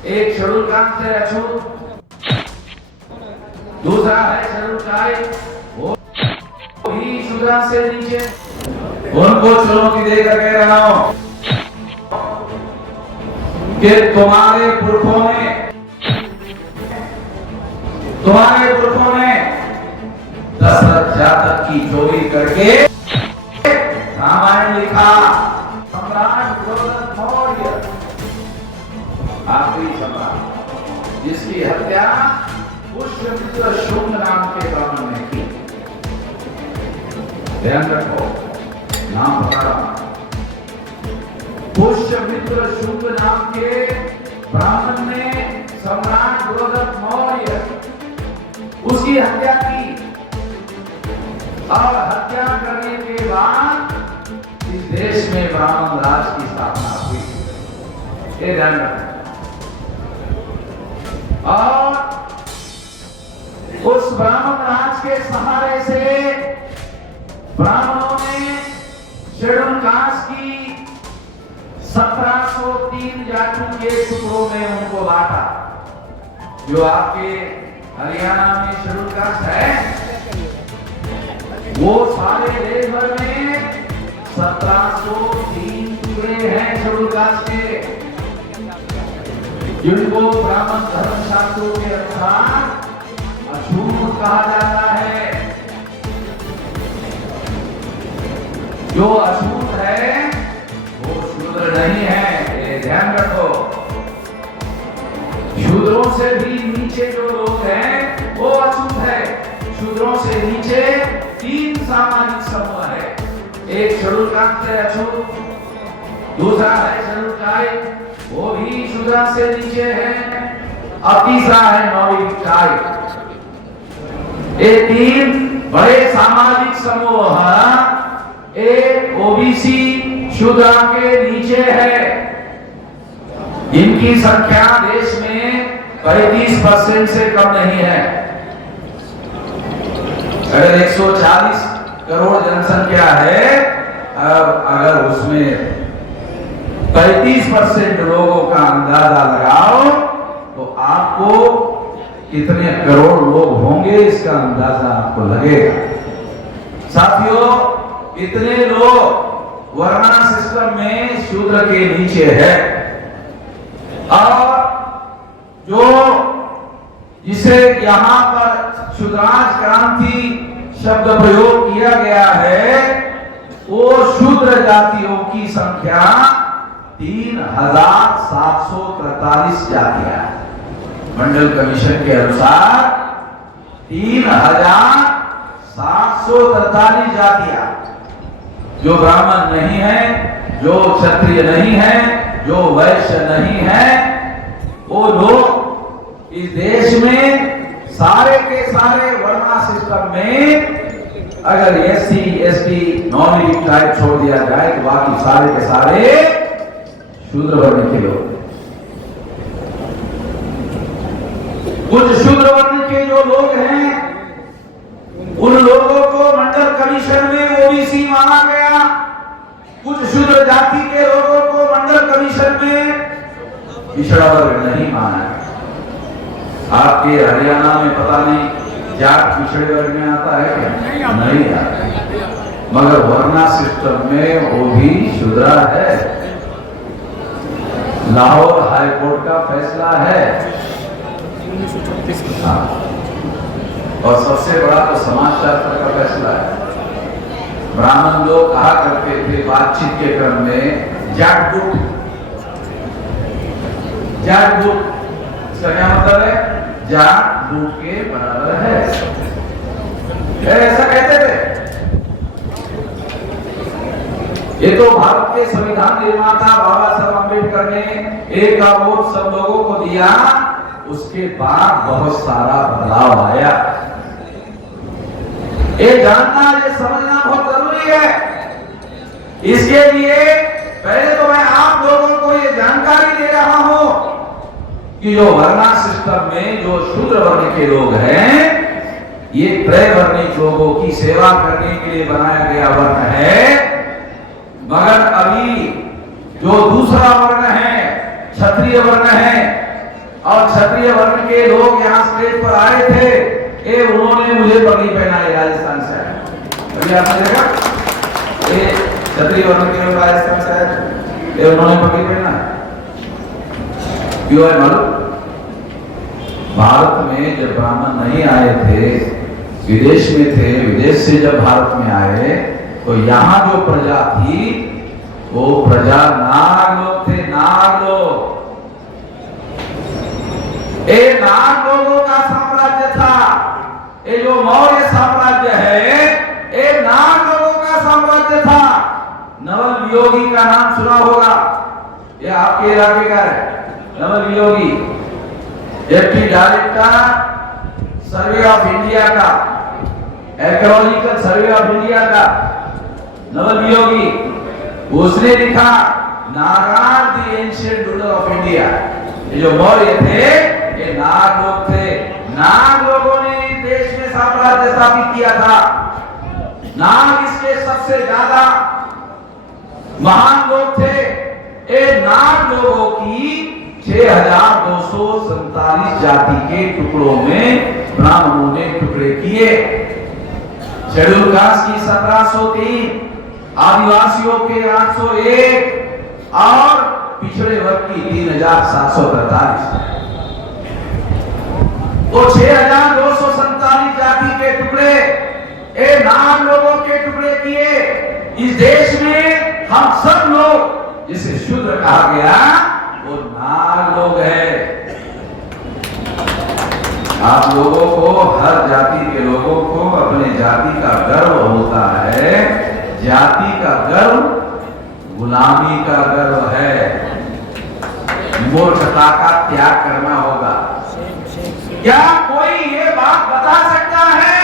एक schedule caste है अछूत, दूसरा है शेड्यूल ट्राइब, वो भी शूद्र से नीचे। उनको चुनौती देकर कह रहा हूं कि तुम्हारे पुरखों ने दशरथ जातक की चोरी करके रामायण लिखा। सम्राट द्रौपद मौर्य आखिरी सम्राट, जिसकी हत्या पुष्यमित्र शुंग नाम के ब्राह्मण ने की। ध्यान रखो, नाम पकड़ा। पुष्यमित्र शुंग नाम के ब्राह्मण ने सम्राट द्रौपद मौर्य उसकी हत्या की, और हत्या करने के बाद इस देश में ब्राह्मण राज की स्थापना हुई। ये ध्यान रखना। और उस ब्राह्मण राज के सहारे से ब्राह्मणों ने शेड्यूल कास्ट की 1703 जातियों के टुकड़ों में उनको बांटा। जो आपके हरियाणा में शेड्यूल कास्ट है, वो सारे देश भर में 1703 टुकड़े हैं शेड्यूल कास्ट के, जिनको ब्राह्मण धर्मशास्त्रों के अनुसार अछूत कहा जाता है। जो अछूत है वो शूद्र नहीं है, ये ध्यान रखो। शूद्रों से भी नीचे जो लोग हैं वो अछूत है। शूद्रों से नीचे 3 सामाजिक समूह है। एक शेड्यूल कास्ट है अछूत, दूसरा है शेड्यूल ट्राइब, वो भी शूद्र से नीचे है, और तीसरा है नॉर्डिक ट्राइब। ये 3 बड़े सामाजिक समूह एक ओबीसी शूद्र के नीचे है। इनकी संख्या देश में 35% से कम नहीं है। अगर 140 करोड़ जनसंख्या है, अगर उसमें 35% लोगों का अंदाजा लगाओ तो आपको कितने करोड़ लोग होंगे इसका अंदाजा आपको लगेगा। साथियों, इतने लोग वर्णा सिस्टम में शूद्र के नीचे है, और जो जिसे यहाँ पर शूद्राज क्रांति शब्द प्रयोग किया गया है, वो शूद्र जातियों की संख्या 3743 जातियां। मंडल कमीशन के अनुसार 3743 जातियां, जो ब्राह्मण नहीं है, जो क्षत्रिय नहीं है, जो वैश्य नहीं है, वो लोग इस देश में सारे के सारे वर्णा सिस्टम में, अगर SC ST non elite tribe छोड़ दिया जाए तो बाकी सारे के सारे शूद्र वर्ण के लोग। कुछ शूद्र वर्ण के जो लोग हैं, उन लोगों को मंडल कमीशन में ओबीसी माना गया। कुछ शूद्र जाति के लोगों को मंडल कमीशन में पिछड़ा वर्ग नहीं माना गया। आपके हरियाणा में पता नहीं जाट पिछड़े वर्ग में आता है क्या? नहीं आता, मगर वर्णा सिस्टम में वो भी शूद्र है। लाहौर हाईकोर्ट का फैसला है। और सबसे बड़ा तो समाजशास्त्र का फैसला है। ब्राह्मण लोग कहा करते थे बातचीत के क्रम में, जाट गुट, इसका क्या मतलब है? जाट गुट के बराबर है, ऐसा कहते थे। ये तो भारत के संविधान निर्माता बाबा साहब अम्बेडकर ने एक का वोट सब लोगों को दिया, उसके बाद बहुत सारा बदलाव आया। ये जानना, ये समझना बहुत जरूरी है। इसके लिए पहले तो मैं आप लोगों को ये जानकारी दे रहा हूं कि जो वर्णा सिस्टम में जो शूद्र वर्ण के लोग हैं, ये त्रैवर्णिक लोगों की सेवा करने के लिए बनाया गया वर्ण है। मगर अभी जो दूसरा वर्ण है, क्षत्रिय वर्ण है, और क्षत्रिय वर्ण के लोग यहाँ स्टेज पर आए थे, ये उन्होंने मुझे पगड़ी पहनाई राजस्थान से आए। अभी आपने देखा ये क्षत्रिय वर्ण के लोग राजस्थान से आए, ये उन्होंने पगड़ी पहना। क्यों है मालूम? भारत में जब ब्राह्मण नहीं आए थे, विदेश में थे, विदेश से जब भारत में आए तो यहाँ जो प्रजा थी वो प्रजा नाग लोग थे, नाग लोग। ये नाग लोगों का साम्राज्य था। ये जो मौर्य साम्राज्य है ये नाग लोगों का साम्राज्य था। नवल वियोगी का नाम सुना होगा, ये आपके इलाके का है। Naval Viyogi deputy director survey of India का, आर्कियोलॉजिकल सर्वे ऑफ इंडिया का नवल वियोगी, उसने लिखा नागार the ancient ruler of India. ये जो मौर्य थे ये नाग लोग थे। नाग लोगों ने देश में साम्राज्य स्थापित किया था। नाग इसके सबसे ज्यादा महान लोग थे। ये नाग लोगों की 6247 जाति के टुकड़ों में ब्राह्मणों ने टुकड़े किए। शेड्यूल कास्ट की 1703, आदिवासियों के 801 और पिछड़े वर्ग की 3743। तो 6247 जाति के टुकड़े ये नाग लोगों के टुकड़े किए। इस देश में हम सब लोग जिसे शूद्र कहा गया वो नाग लोग हैं। आप लोगों को, हर जाति के लोगों को अपने जाति का गर्व होता है। जाति का गर्व गुलामी का गर्व है। मूर्खता का त्याग करना होगा। क्या कोई ये बात बता सकता है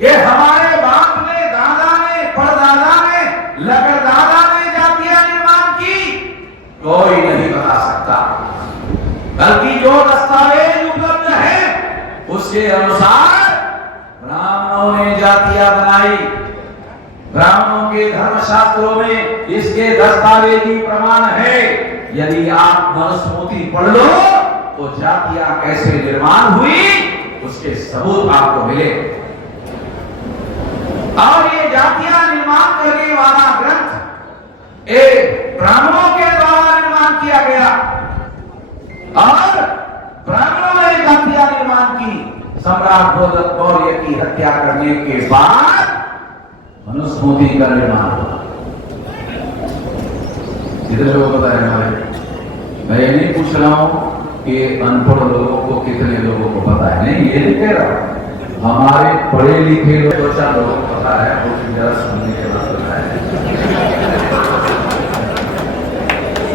कि हमारे बाप ने, दादा ने, परदादा ने, लगरदादा ने जातियां निर्माण की? कोई नहीं बता सकता। बल्कि जो दस्तावेज उपलब्ध है उसके अनुसार ब्राह्मणों ने जातियां बनाई। ब्राह्मणों के धर्मशास्त्रों में इसके दस्तावेजी प्रमाण है। यदि आप मनुस्मृति पढ़ लो तो जातियां कैसे निर्माण हुई उसके सबूत आपको मिले। और ये जातियां निर्माण करने वाला ग्रंथ एक ब्राह्मणों के द्वारा निर्माण किया गया और ब्राह्मणों ने जातियां निर्माण की। सम्राट मौर्य की हत्या करने के बाद मनुस्मृति का निर्माण हुआ। कितने लोगों को पता है हमारे? मैं ये नहीं पूछ रहा हूं कि अनपढ़ लोगों को, कितने लोगों को पता है, नहीं ये नहीं कह रहा। हमारे पढ़े लिखे लोग, 2-4 लोगों को पता है, वो जरा सुनने के बाद पता है।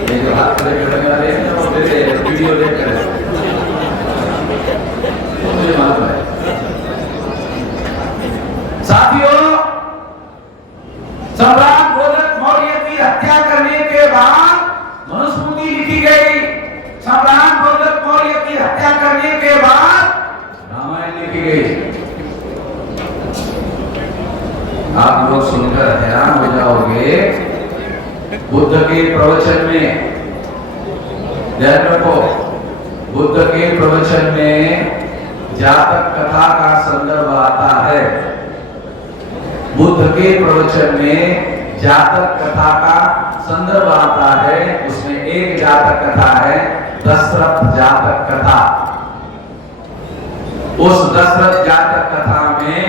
ये जो हाथ खड़े करने वाले हैं वो मेरे वीडियो देख रहे हैं, मुझे मालूम है। साथियों, सम्राट गोरख मौर्य की हत्या करने के बाद मनुस्मृति लिखी गई। सम्राट गोरख मौर्य की हत्या करने के बाद रामायण लिखी गई। आप लोग सुनकर हैरान हो जाओगे। बुद्ध के प्रवचन में, ध्यान रखो, बुद्ध के प्रवचन में जातक कथा का संदर्भ आता है। बुद्ध के प्रवचन में जातक कथा का संदर्भ आता है। उसमें एक जातक कथा है, दशरथ जातक कथा। उस दशरथ जातक कथा में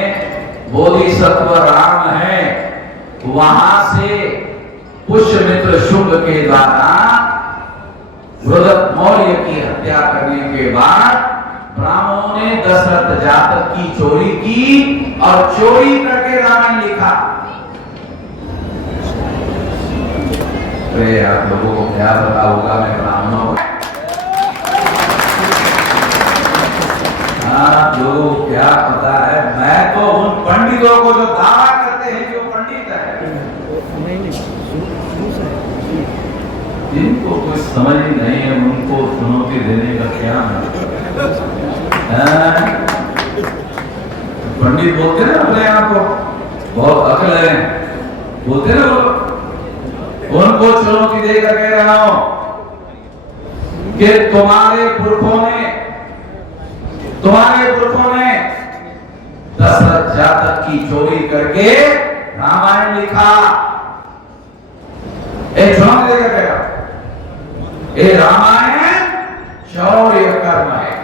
बोधिसत्व राम है। वहां से पुष्यमित्र शुंग के द्वारा गोरख मौर्य की हत्या करने के बाद ब्राह्मणों ने दशरथ जातक की चोरी की और चोरी करके रामायण लिखा। अरे आप लोगों को क्या पता होगा, मैं ब्राह्मणों को, आप लोगों को क्या पता है? मैं तो उन पंडितों को जो दावा करते हैं कि वो पंडित है, जिनको कोई समझ ही नहीं है, उनको चुनौती देने का क्या पंडित बोलते ना अपने आप को बहुत अकल है, बोलते ना, उनको चुनौती देकर कह रहा हूं कि तुम्हारे पुरखों ने दशरथ जातक की चोरी करके रामायण लिखा। एक सुना देगा, ये रामायण शौर्य कर्म है।